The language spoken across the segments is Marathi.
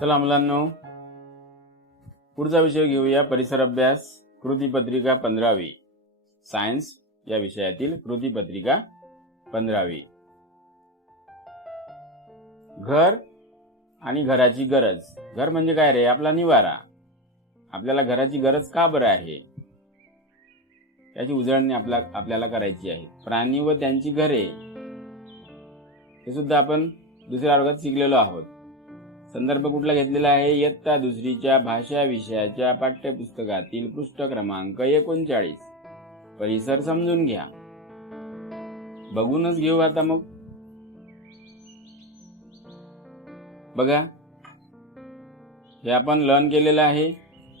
चला मुलांनो, पुढचा विषय घेऊया. परिसर अभ्यास, कृतीपत्रिका 15वी. सायन्स या विषयातील कृतीपत्रिका 15वी. घर आणि घराची गरज. घर म्हणजे काय रे? आपला निवारा. आपल्याला घराची गरज का बरं आहे याची उजळणी आपल्याला करायची आहे. प्राणी व त्यांची घरे हे सुद्धा आपण दुसऱ्या वर्गात शिकलेलो आहोत. संदर्भ कुठला घेतलेला आहे? इयत्ता दुसरीच्या भाषा विषयाच्या पाठ्यपुस्तकातील पृष्ठ क्रमांक 39. परिसर समजून घ्या. बघूनच घेऊ आता मग. बघा, हे आपण लर्न केलेलं आहे.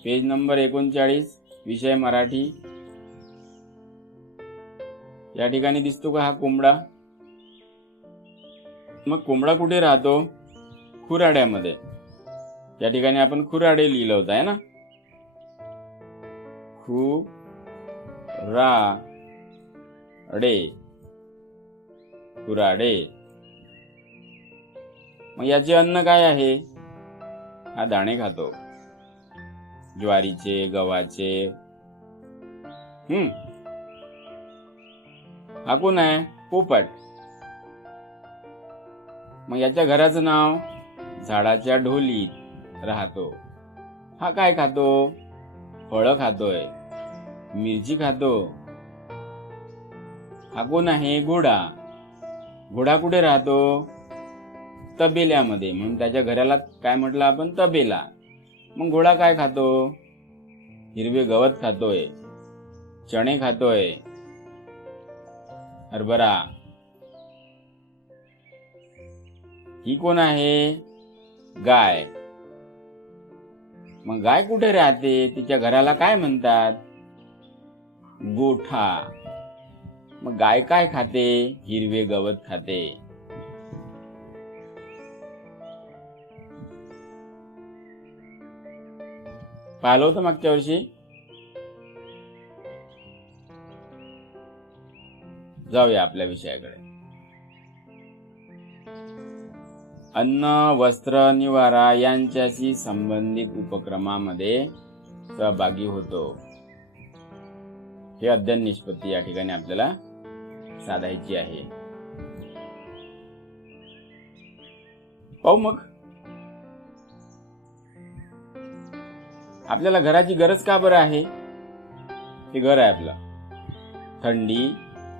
पेज नंबर 39, विषय मराठी. या ठिकाणी दिसतो का हा कोंबडा? मग कोंबडा कुठे राहतो? खुराड्यामध्ये. या ठिकाणी आपण खुराडे लिहिलं होतं आहे ना. खुराडे. मग याचे अन्न काय आहे? हा दाणे खातो, ज्वारीचे, गव्हाचे. हा कोण आहे? पोपट. मग याच्या घराचं नाव? झाडाच्या ढोलीत राहतो. हा काय खातो? फळं खातोय, मिरची खातो. हा कोण आहे? घोडा. घोडा कुठे राहतो? तबेल्यामध्ये. म्हणून त्याच्या घराला काय म्हटलं आपण? तबेला. मग घोडा काय खातो? हिरवे गवत खातोय, चणे खातोय, हरभरा. ही कोण आहे? गाय. मग गाय कुठे राहते? तिच्या घराला काय म्हणतात? गोठा. मग गाय काय खाते? हिरवे गवत खाते. पाहिलं होतं मागच्या वर्षी. जाऊया आपल्या विषयाकडे. अन्न, वस्त्र, निवारा यांच्याशी संबंधित उपक्रमामध्ये सहभागी होतो. हे अध्ययन निष्पत्ती या ठिकाणी आपल्याला साधायची आहे. पाहू मग. आपल्याला घराची गरज का बरं आहे? हे घर आहे आपलं. थंडी,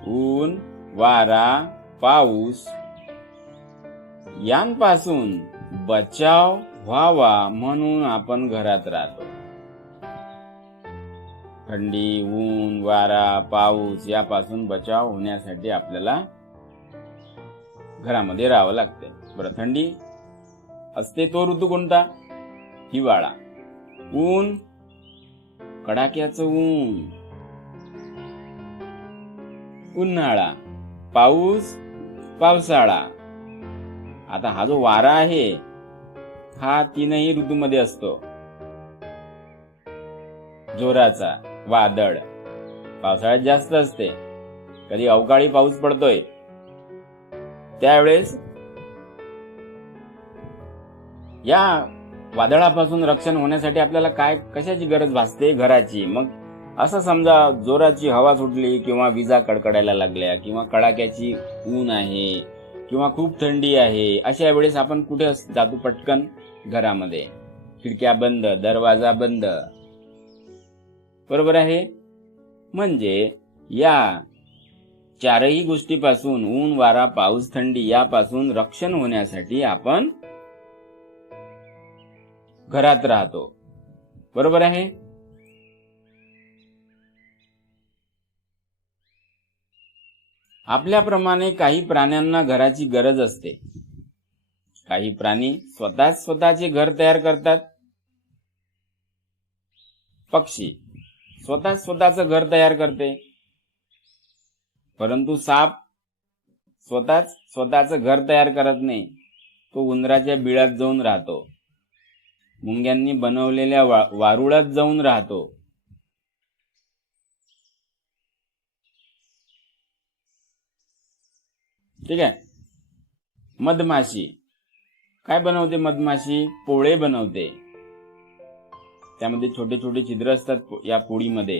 ऊन, वारा, पाऊस यांपासून बचाव व्हावा म्हणून आपण घरात राहतो. थंडी, ऊन, वारा, पाऊस यापासून बचाव होण्यासाठी आपल्याला घरामध्ये राहावं लागते. बरं, थंडी असते तो ऋतू कोणता? हिवाळा. ऊन, कडाक्याचं ऊन, उन्हाळा. पाऊस, पावसाळा. आता हा जो वारा आहे हा तीनही ऋतूमध्ये असतो. जोराचा वादळ पावसाळ्यात जास्त असते. कधी अवकाळी पाऊस पडतोय त्यावेळेस या वादळापासून रक्षण होण्यासाठी आपल्याला कशाची गरज भासते? घराची. मग असं समजा जोराची हवा सुटली किंवा विजा कडकडायला लागल्या किंवा कडाक्याची ऊन आहे किंवा खूप थंडी आहे, अशा वेळेस आपण कुठे जातो? पटकन घरामध्ये. खिडक्या बंद, दरवाजा बंद. बरोबर आहे. म्हणजे या चारही गोष्टीपासून, ऊन, वारा, पाऊस, थंडी यापासून रक्षण होण्यासाठी आपण घरात राहतो. बरोबर आहे. आपल्याप्रमाणे काही प्राण्यांना घराची गरज असते. काही प्राणी स्वतःचे घर तयार करतात. पक्षी स्वतःचं घर तयार करते. परंतु साप स्वतःचं घर तयार करत नाही. तो उंदराच्या बिळात जाऊन राहतो. मुंग्यांनी बनवलेल्या वारुळात जाऊन राहतो. ठीक आहे. मधमाशी काय बनवते मधमाशी? पोळे बनवते. त्यामध्ये छोटे छोटे छिद्र असतात या पोळीमध्ये,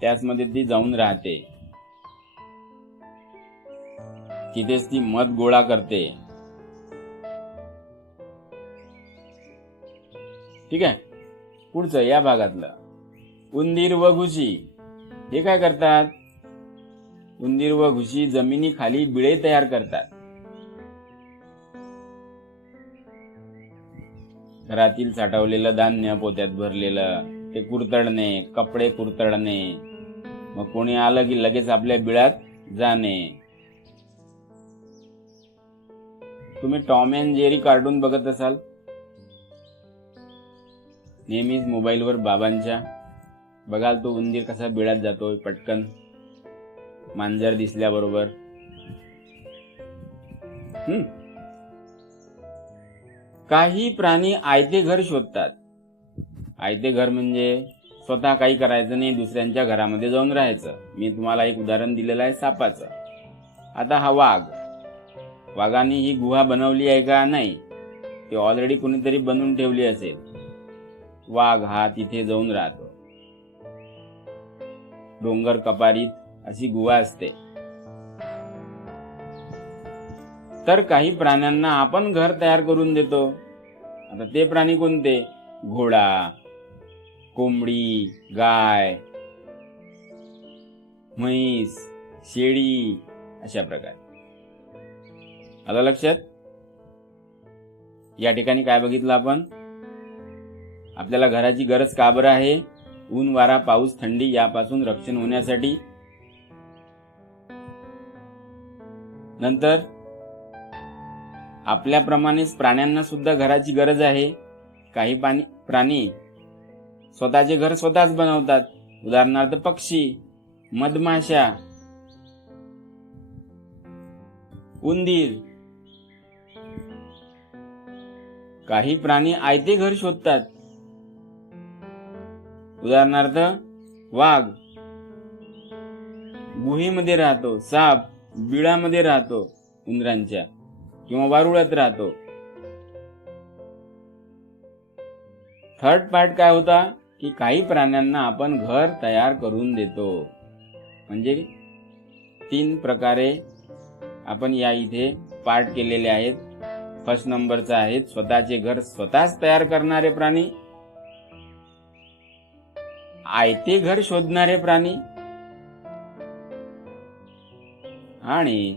त्याचमध्ये ती जाऊन राहते. तिथेच ती मध गोळा करते. ठीक आहे. पुढचं या भागातलं, उंदीर व घुशी. हे काय करतात? उंदीर व घुशी जमिनीखाली बिळे तयार करतात. घरातील साठवलेलं धान्य पोत्यात भरलेलं ते कुरतडणे, कपडे कुरतडणे, मग कोणी आलं की लगेच आपल्या बिळात जाणे. तुम्ही टॉम अँड जेरी कार्टून बघत असाल नेहमीच मोबाईलवर बाबांच्या. बघाल तो उंदीर कसा बिळात जातोय पटकन मांजर दिसल्याबरोबर. काही प्राणी आयते घर शोधतात. आयते घर म्हणजे स्वतः काही करायचं नाही, दुसऱ्यांच्या घरामध्ये जाऊन राहायचं. मी तुम्हाला एक उदाहरण दिलेलं आहे सापाचं. आता हा वाघ, वाघाने ही गुहा बनवली आहे का? नाही, ती ऑलरेडी कुणीतरी बनवून ठेवली असेल. वाघ हा तिथे जाऊन राहतो. डोंगर कपारीत अशी गुहा असते. तर काही प्राण्यांना आपण घर तयार करून देतो. आता ते प्राणी कोणते? घोडा, कोंबडी, गाय, म्हैस, शेळी, अशा प्रकारे. आलं लक्षात? या ठिकाणी काय बघितलं आपण? आपल्याला घराची गरज का बरं आहे? ऊन, वारा, पाऊस, थंडी यापासून रक्षण होण्यासाठी. नंतर आपल्याप्रमाणेच प्राण्यांना सुद्धा घराची गरज आहे. काही प्राणी स्वतःचे घर स्वतःच बनवतात. उदाहरणार्थ पक्षी, मधमाशा, उंदीर. काही प्राणी आयते घर शोधतात. उदाहरणार्थ वाघ गुहेमध्ये राहतो, साप बिळामध्ये राहतो, उंदरांच्या किंवा वारुळात राहतो. थर्ड पार्ट काय होता की काही प्राण्यांना आपण घर तयार करून देतो. म्हणजे 3 प्रकारे आपण या इथे पार्ट केलेले आहेत. फर्स्ट नंबरचा आहे स्वतःचे घर स्वतःच तयार करणारे प्राणी, आयते घर शोधणारे प्राणी, आणि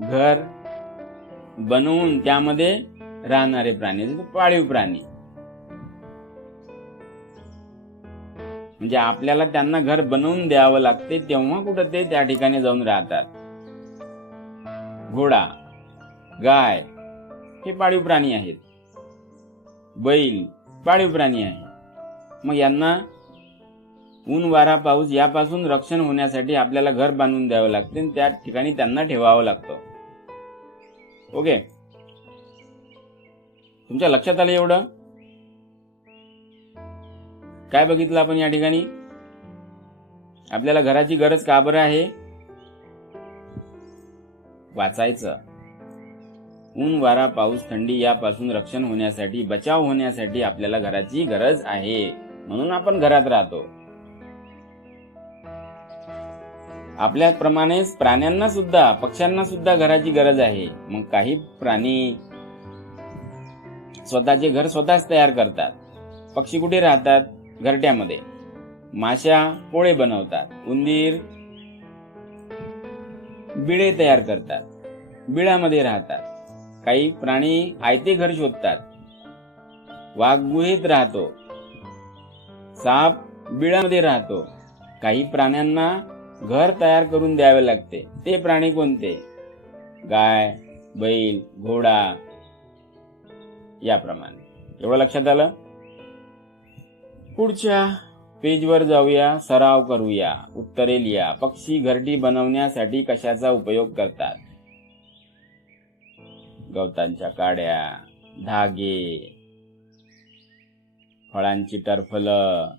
घर बनवून त्यामध्ये राहणारे प्राणी, पाळीव प्राणी. म्हणजे आपल्याला त्यांना घर बनवून द्यावं लागते, तेव्हा कुठं ते त्या ठिकाणी जाऊन राहतात. घोडा, गाय हे पाळीव प्राणी आहेत. बैल पाळीव प्राणी आहे. मग यांना ऊन, वारा, पाऊस यापासून रक्षण होण्यासाठी आपल्याला घर बांधून द्यावं लागते आणि त्या ठिकाणी त्यांना ठेवावं लागतं. ओके, तुमच्या लक्षात आलं एवढं? काय बघितलं आपण या ठिकाणी? आपल्याला घराची गरज का बरं आहे? वाचायचं. ऊन, वारा, पाऊस, थंडी यापासून रक्षण होण्यासाठी, बचाव होण्यासाठी आपल्याला घराची गरज आहे. म्हणून आपण घरात राहतो. आपल्याप्रमाणेच प्राण्यांना सुद्धा, पक्ष्यांना सुद्धा घराची गरज आहे. मग काही प्राणी स्वतःचे घर स्वतःच तयार करतात. पक्षी कुठे राहतात? घरट्यामध्ये. माशा पोळे बनवतात. उंदीर बिळे तयार करतात, बिळामध्ये राहतात. काही प्राणी आयते घर शोधतात. वाघ गुहेत राहतो, साप बिळामध्ये राहतो. काही प्राण्यांना घर तयार करून द्यावे लागते. ते प्राणी कोणते? गाय, बैल, घोडा याप्रमाणे. एवढं लक्षात आलं? पुढच्या पेजवर जाऊया, सराव करूया. उत्तरे लिहा. पक्षी घरटी बनवण्यासाठी कशाचा उपयोग करतात? गवतांच्या काड्या, धागे, फळांची टरफलं,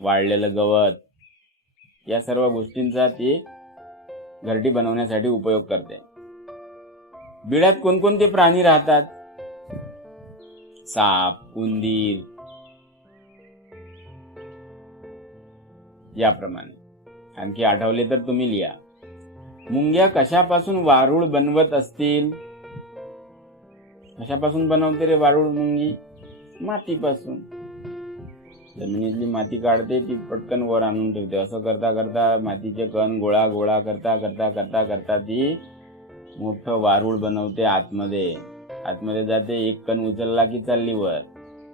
वाळलेलं गवत या सर्व गोष्टींचा ती घरटी बनवण्यासाठी उपयोग करते. बिळात कोणकोणते प्राणी राहतात? साप, उंदीर याप्रमाणे. आणखी आठवले तर तुम्ही लिहा. मुंग्या कशापासून वारूळ बनवत असतील? कशापासून बनवते रे वारूळ मुंगी? मातीपासून. जमिनीतली माती काढते, ती पटकन वर आणून ठेवते. असं करता करता मातीचे कण गोळा गोळा करता करता करता करता ती मोठं वारूळ बनवते. आतमध्ये जाते, एक कण उचलला की चालली वर,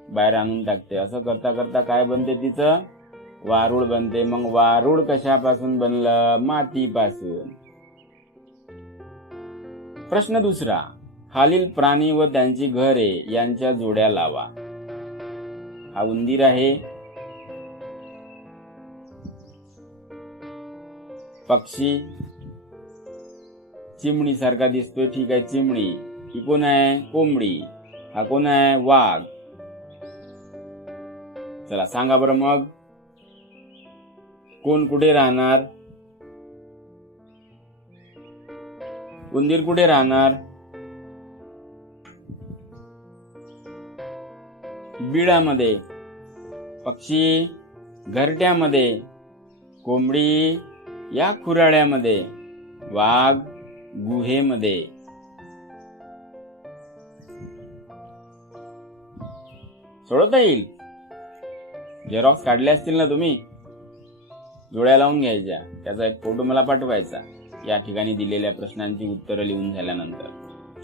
बाहेर आणून टाकते. असं करता करता काय बनते तिचं? वारूळ बनते. मग वारूळ कशापासून बनलं? मातीपासून. प्रश्न दुसरा. खालील प्राणी व त्यांची घरे यांच्या जोड्या लावा. हा उंदीर आहे, पक्षी, चिमणी सारखा दिसतोय, ठीक आहे चिमणी. ही कोण आहे? कोंबडी. हा कोण आहे? वाघ. चला सांगा बरं मग, कोण कुठे राहणार? उंदीर कुठे राहणार? बिळामध्ये. पक्षी घरट्यामध्ये. कोंबडी या खुराड्यामध्ये. वाघ गुहेमध्ये. सोडवता येईल. झेरॉक्स काढले असतील ना तुम्ही? जोड्या लावून घ्यायच्या, त्याचा एक फोटो मला पाठवायचा. या ठिकाणी दिलेल्या प्रश्नांची उत्तरं लिहून झाल्यानंतर.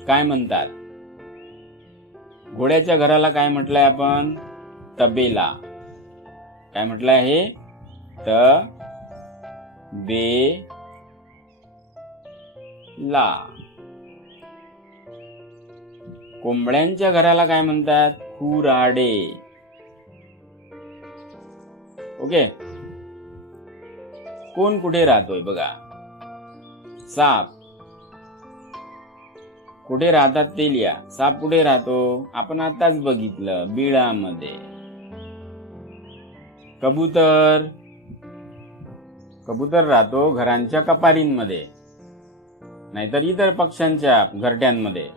काय म्हणतात? घोड्याच्या घराला काय म्हटलंय आपण? तबेला. काय म्हटलंय हे? तबेला. कोंबड्यांच्या घराला काय म्हणतात? खुराडे. ओके. कोण कुठे राहतोय बघा? साप. कुठे राहतात ते लिहा. साप कुठे राहतो? आपण आताच बघितलं, बिळामध्ये. कबूतर. कबूतर राहतो घरांच्या कपारींमध्ये, नाहीतर इतर पक्ष्यांच्या घरट्यांमध्ये.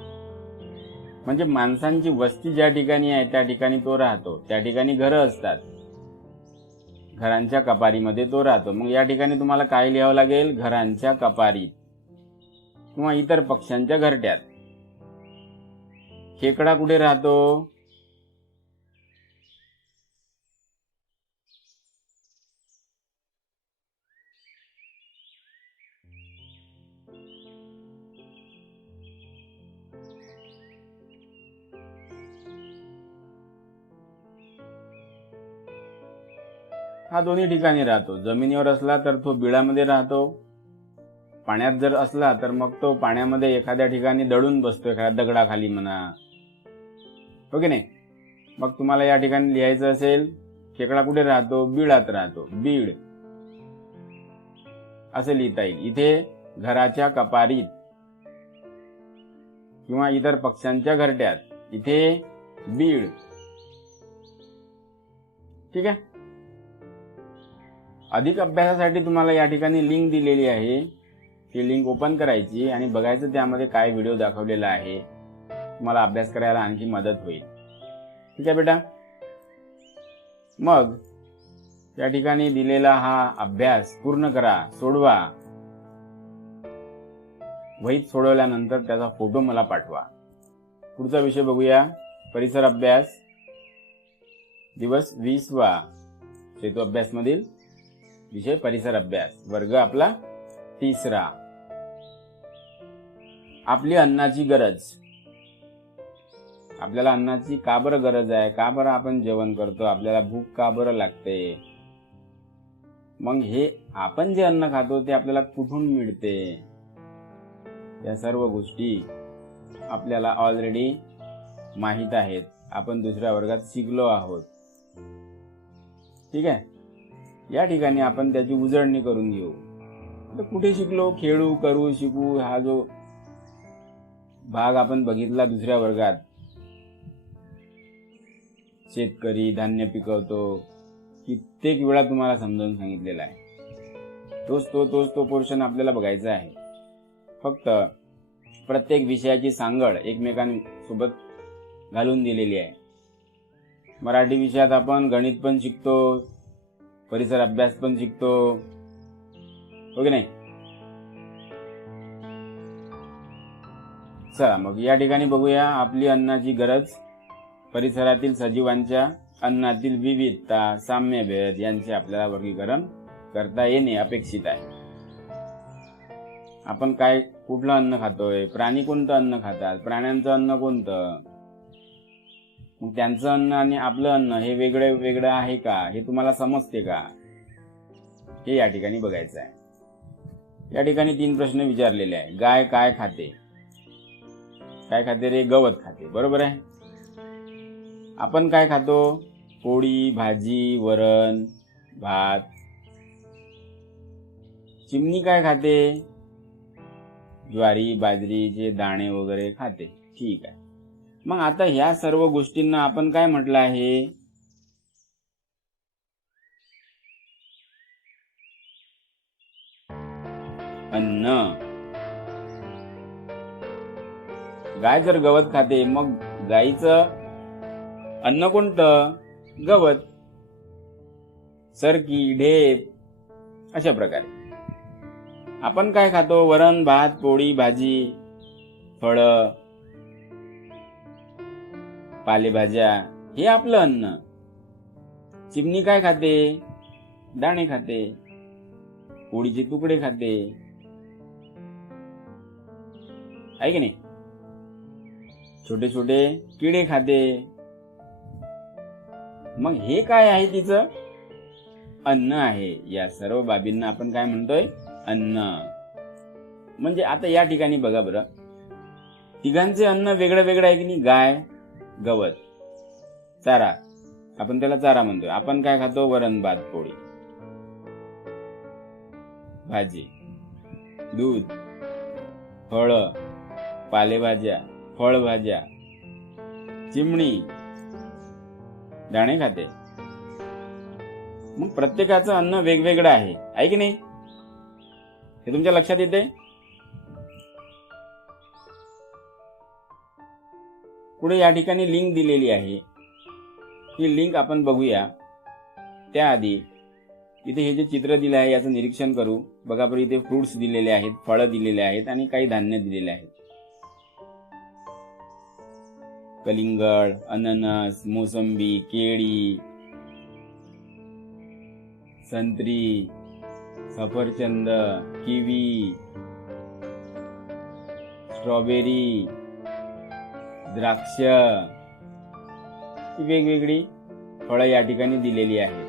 म्हणजे माणसांची वस्ती ज्या ठिकाणी आहे त्या ठिकाणी तो राहतो. त्या ठिकाणी घरं असतात, घरांच्या कपारीमध्ये तो राहतो. मग या ठिकाणी तुम्हाला काय लिहावं लागेल? घरांच्या कपारीत किंवा इतर पक्ष्यांच्या घरट्यात. खेकडा कुठे राहतो? हा दोन्ही ठिकाणी राहतो. जमिनीवर असला तर तो बिळामध्ये राहतो. पाण्यात जर असला तर मग तो पाण्यामध्ये एखाद्या ठिकाणी दडून बसतो, एखाद्या दगडाखाली म्हणा. हो की नाही? मग तुम्हाला या ठिकाणी लिहायचं असेल, खेकडा कुठे राहतो? बिळात राहतो. बीड असं लिहिता येईल. इथे घराच्या कपारीत किंवा इतर पक्ष्यांच्या घरट्यात. इथे बीड. ठीक आहे. अधिक अभ्यासासाठी तुम्हाला या ठिकाणी लिंक दिलेली आहे. ती लिंक ओपन करायची आणि बघायचं त्यामध्ये काय व्हिडिओ दाखवलेला आहे. तुम्हाला अभ्यास करायला आणखी मदत होईल. ठीक आहे बेटा. मग या ठिकाणी दिलेला हा अभ्यास पूर्ण करा, सोडवा. वहीत सोडवल्यानंतर त्याचा फोटो मला पाठवा. पुढचा विषय बघूया. परिसर अभ्यास दिवस 20वा. सेतू अभ्यास मधील विषय परिसर अभ्यास. वर्ग आपला 3रा. आपली अन्नाची गरज. आपल्याला अन्नाची का बरं गरज आहे? का बरं आपण जेवण करतो? आपल्याला भूक का बरं लागते? मग हे आपण जे अन्न खातो ते आपल्याला कुठून मिळते? या सर्व गोष्टी आपल्याला ऑलरेडी माहित आहेत. आपण दुसऱ्या वर्गात शिकलो आहोत. ठीक आहे. या ठिकाणी आपण त्याची उजळणी करून घेऊ. तर कुठे शिकलो? खेळू, करू, शिकू हा जो भाग आपण बघितला दुसऱ्या वर्गात. शेतकरी धान्य पिकवतो, कित्येक वेळा तुम्हाला समजावून सांगितलेला आहे. तोच तो पोर्शन आपल्याला बघायचा आहे. फक्त प्रत्येक विषयाची सांगड एकमेकांसोबत घालून दिलेली आहे. मराठी विषयात आपण गणित पण शिकतो, परिसर अभ्यास पण शिकतो, हो की नाही? चला मग या ठिकाणी बघूया आपली अन्नाची गरज. परिसरातील सजीवांच्या अन्नातील विविधता, साम्यभेद यांचे आपल्याला वर्गीकरण करता येणे अपेक्षित आहे. आपण कुठलं अन्न खातोय, प्राणी कोणतं अन्न खातात, प्राण्यांचं अन्न कोणतं, मग त्यांचं अन्न आणि आपलं अन्न हे वेगळं आहे का, हे तुम्हाला समजते का, हे या ठिकाणी बघायचं आहे. या ठिकाणी 3 प्रश्न विचारलेले आहे. गाय काय खाते? काय खाते रे? गवत खाते. बरोबर आहे. आपण काय खातो? पोळी, भाजी, वरण, भात. चिमणी काय खाते? ज्वारी, बाजरीचे दाणे वगैरे खाते. ठीक आहे. मग आता ह्या सर्व गोष्टींना आपण काय म्हटलं आहे? अन्न. गाय जर गवत खाते, मग गाईचं अन्न कोणतं? गवत, सरकी, ढेप, अशा प्रकारे. आपण काय खातो? वरण, भात, पोळी, भाजी, फळं, पालेभाज्या, हे आपलं अन्न. चिमणी काय खाते? दाणे खाते, पोळीचे तुकडे खाते, आहे की नाही? छोटे छोटे किडे खाते. मग हे काय आहे? तिचं अन्न आहे. या सर्व बाबींना आपण काय म्हणतोय? अन्न. म्हणजे आता या ठिकाणी बघा बरं, तिघांचे अन्न वेगळं आहे की नाही? गाय गवत, चारा, आपण त्याला चारा म्हणतोय. आपण काय खातो? वरण, भात, पोळी, भाजी, दूध, फळं, पालेभाज्या, फळभाज्या. चिमणी दाणे खाते. मग प्रत्येकाचं अन्न वेगवेगळं आहे की नाही? हे तुमच्या लक्षात येते? पुढे या ठिकाणी लिंक दिलेली आहे. ही लिंक आपण बघूया. त्याआधी इथे हे जे चित्र दिलं आहे याचं निरीक्षण करू. बघा बरं, इथे फ्रुट्स दिलेले आहेत, फळं दिलेले आहेत आणि काही धान्य दिलेले आहेत. कलिंगड, अननस, मोसंबी, केळी, संत्री, सफरचंद, किवी, स्ट्रॉबेरी, द्राक्ष, ही वेगवेगळी फळं या ठिकाणी दिलेली आहेत.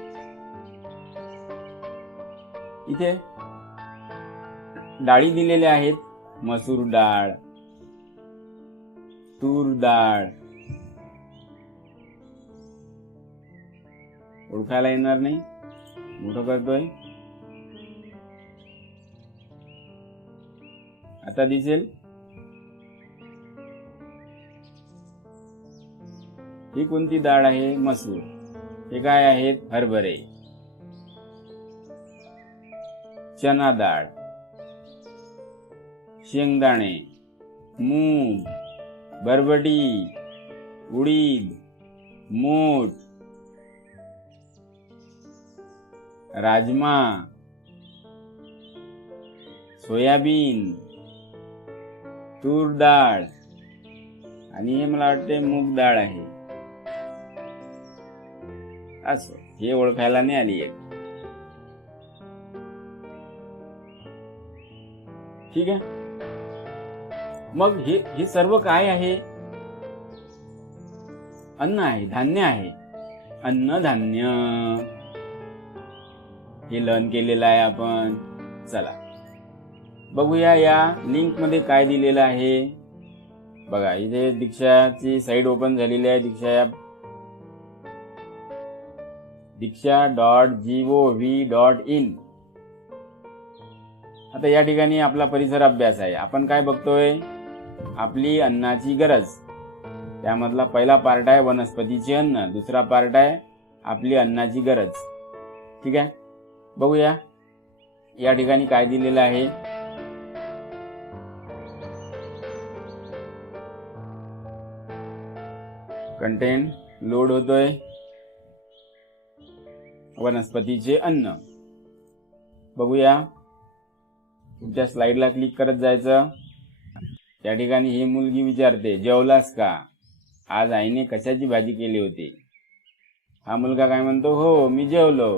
इथे डाळी दिलेल्या आहेत. मसूर डाळ, तूर डाळ. ओळखायला येणार नाही, मोठं करतोय. आता दिसेल. ही कोणती डाळ आहे? मसूर. हे काय आहेत? हरभरे. चना डाळ, शेंगदाणे, मूग, बरबटी, उडीद, मोठ, राजमा, सोयाबीन, तूर डाळ आणि हे मला वाटते मूग डाळ आहे. असं हे ओळखायला नाही आली एक. ठीक आहे. मग हे सर्व काय आहे? अन्न आहे, धान्य आहे. अन्न धान्य हे लर्न केलेलं आहे आपण. चला बघूया या लिंक मध्ये काय दिलेलं आहे. बघा इथे दीक्षाची साईट ओपन झालेली आहे. diksha.gov.in. आता या ठिकाणी आपला परिसर अभ्यास आहे. आपण काय बघतोय? आपली अन्नाची गरज. त्यामधला पहिला पार्ट आहे वनस्पतीचे अन्न, दुसरा पार्ट आहे आपली अन्नाची गरज. ठीक आहे, बघूया या ठिकाणी काय दिलेलं आहे. कंटेंट लोड होतोय वनस्पतीचे अन्न. बघूया, तुमच्या स्लाइडला क्लिक करत जायचं. त्या ठिकाणी ही मुलगी विचारते, जेवलास का? आज आईने कशाची भाजी केली होती? हा मुलगा काय म्हणतो, हो मी जेवलो.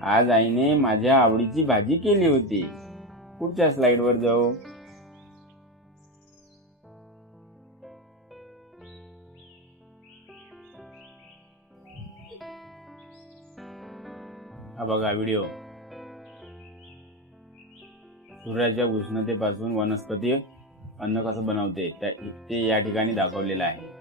आज आईने माझ्या आवडीची भाजी केली होती. पुढच्या स्लाइडवर जाऊ. हा बघा व्हिडिओ. सूर्याच्या उष्णतेपासून वनस्पती अन्न कसं बनवते ते या ठिकाणी दाखवलेलं आहे.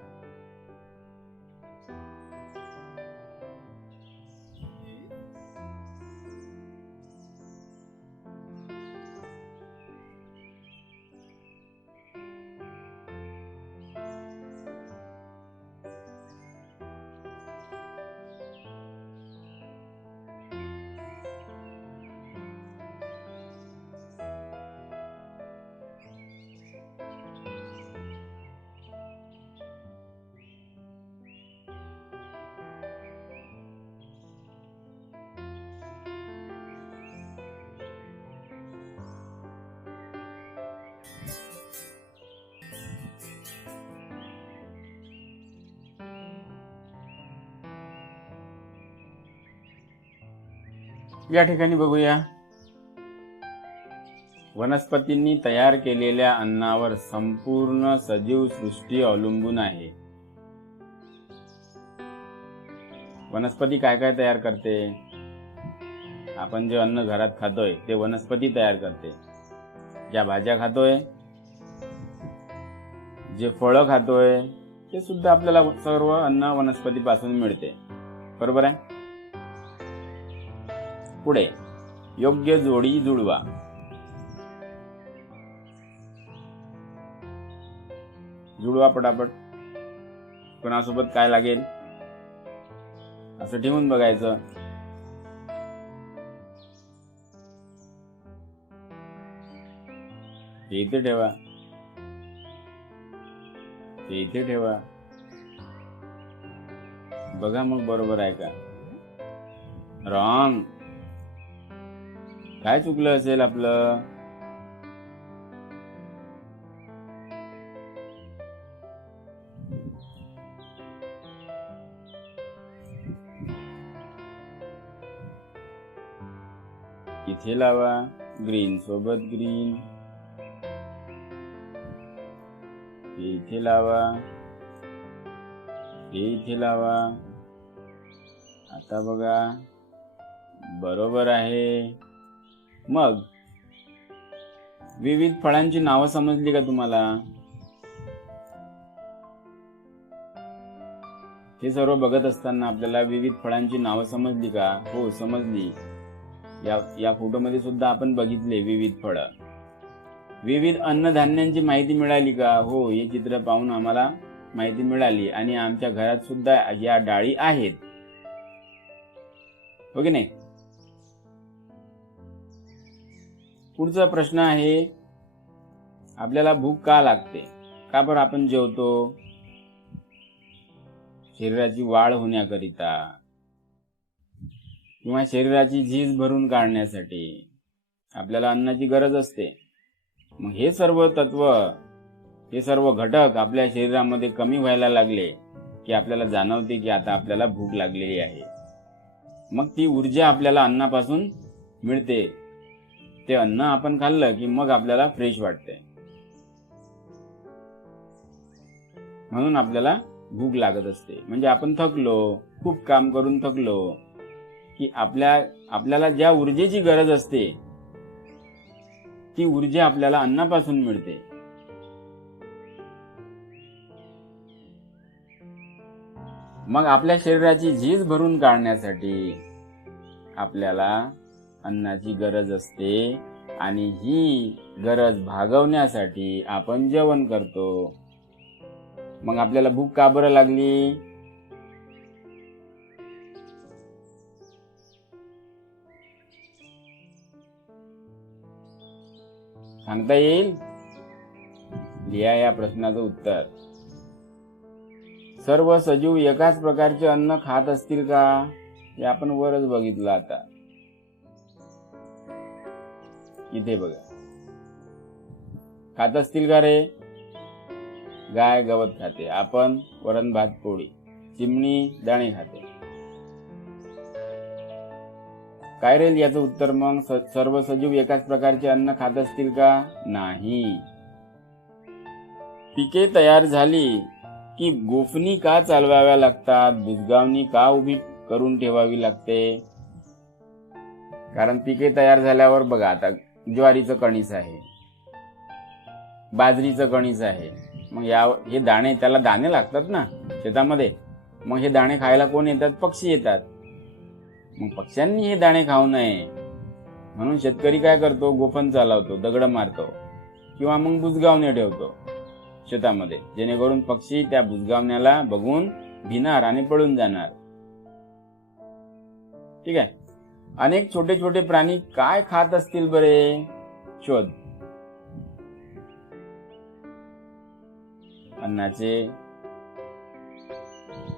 या ठिकाणी बघूया, वनस्पतींनी तयार केलेल्या अन्नावर संपूर्ण सजीव सृष्टी अवलंबून आहे. वनस्पती काय काय तयार करते? आपण जे अन्न घरात खातोय ते वनस्पती तयार करते. ज्या भाज्या खातोय, जे फळं खातोय, ते सुद्धा आपल्याला सर्व अन्न वनस्पतीपासून मिळते. बरोबर आहे? पुढे, योग्य जोडी जुळवा. जुळवा पटापट. कोणासोबत काय लागेल असं ठेवून बघायचं. हे इथे ठेवा, हे इथे ठेवा. बघा मग बरोबर आहे का? रॉंग. काय चुकलं असेल आपलं? इथे लावा, ग्रीन सोबत ग्रीन. हे इथे लावा, हे इथे लावा. आता बघा बरोबर आहे. मग विविध फळांची नावं समजली का तुम्हाला? हे सर्व बघत असताना आपल्याला विविध फळांची नावं समजली का? हो समजली. या फोटोमध्ये सुद्धा आपण बघितले विविध फळं. विविध अन्नधान्यांची माहिती मिळाली का? हो, हे चित्र पाहून आम्हाला माहिती मिळाली. आणि आमच्या घरात सुद्धा या डाळी आहेत, हो की नाही? पुढचा प्रश्न आहे, आपल्याला भूक का लागते? का बरं आपण जेवतो? शरीराची वाढ होण्याकरिता किंवा शरीराची झीज भरून काढण्यासाठी आपल्याला अन्नाची गरज असते. मग हे सर्व तत्व, हे सर्व घटक आपल्या शरीरामध्ये कमी व्हायला लागले की आपल्याला जाणवते की आता आपल्याला भूक लागलेली आहे. मग ती ऊर्जा आपल्याला अन्नापासून मिळते. ते अन्न आपण खाल्लं की मग आपल्याला फ्रेश वाटते. म्हणून आपल्याला भूक लागत असते. म्हणजे आपण थकलो, खूप काम करून थकलो की आपल्याला ज्या ऊर्जेची गरज असते ती ऊर्जा आपल्याला अन्नापासून मिळते. मग आपल्या शरीराची झीज भरून काढण्यासाठी आपल्याला अन्नाची गरज असते. आणि ही गरज भागवण्यासाठी आपण जेवण करतो. मग आपल्याला भूक का बरं लागली? सांगता येईल? लिहा या प्रश्नाचं उत्तर. सर्व सजीव एकाच प्रकारचे अन्न खात असतील का? हे आपण वरच बघितलं. आता इथे बघा, खात असतील का रे? गाय गवत खाते, आपण वरण भात पोळी, चिमणी दाणे खाते. काय राहील याचं उत्तर मग? सर्व सजीव एकाच प्रकारचे अन्न खात असतील का? नाही. पिके तयार झाली की गोफणी का चालवाव्या लागतात? बुजगावणी का उभी करून ठेवावी लागते? कारण पिके तयार झाल्यावर बघा, आता ज्वारीचं कणीस आहे, बाजरीचं कणीस आहे, मग हे दाणे, त्याला दाणे लागतात ना शेतामध्ये. मग हे दाणे खायला कोण येतात? पक्षी येतात. मग पक्ष्यांनी हे दाणे खाऊ नये म्हणून शेतकरी काय करतो? गोफण चालवतो, दगड मारतो, किंवा मग बुजगावणे ठेवतो शेतामध्ये, जेणेकरून पक्षी त्या बुजगावण्याला बघून भिणार आणि पळून जाणार. ठीक आहे. अनेक छोटे छोटे प्राणी काय खात असतील बरे? शोध. अन्नाचे,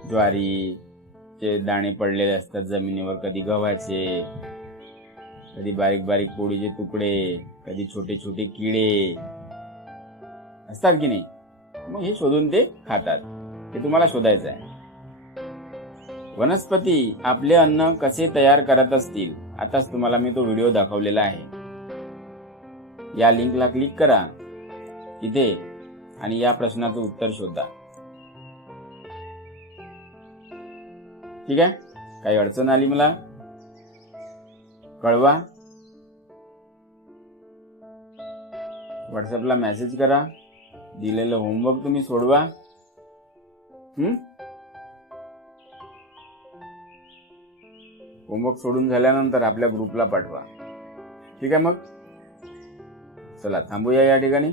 ज्वारीचे दाणे पडलेले असतात जमिनीवर, कधी गव्हाचे, कधी बारीक बारीक पोळीचे तुकडे, कधी छोटे छोटे किडे असतात की नाही. मग हे शोधून ते खातात. हे तुम्हाला शोधायचं आहे. वनस्पती आपले अन्न कसे तयार करत असतील? आताच तुम्हाला मी तो व्हिडिओ दाखवलेला आहे. या लिंकला क्लिक करा इथे आणि या प्रश्नाचं उत्तर शोधा. ठीक आहे. काही अडचण आली मला कळवा. व्हॉट्सअपला मेसेज करा. दिलेलं होमवर्क तुम्ही सोडवा. होमवर्क सोडून झाल्यानंतर आपल्या ग्रुपला पाठवा. ठीक आहे. मग चला थांबूया या ठिकाणी.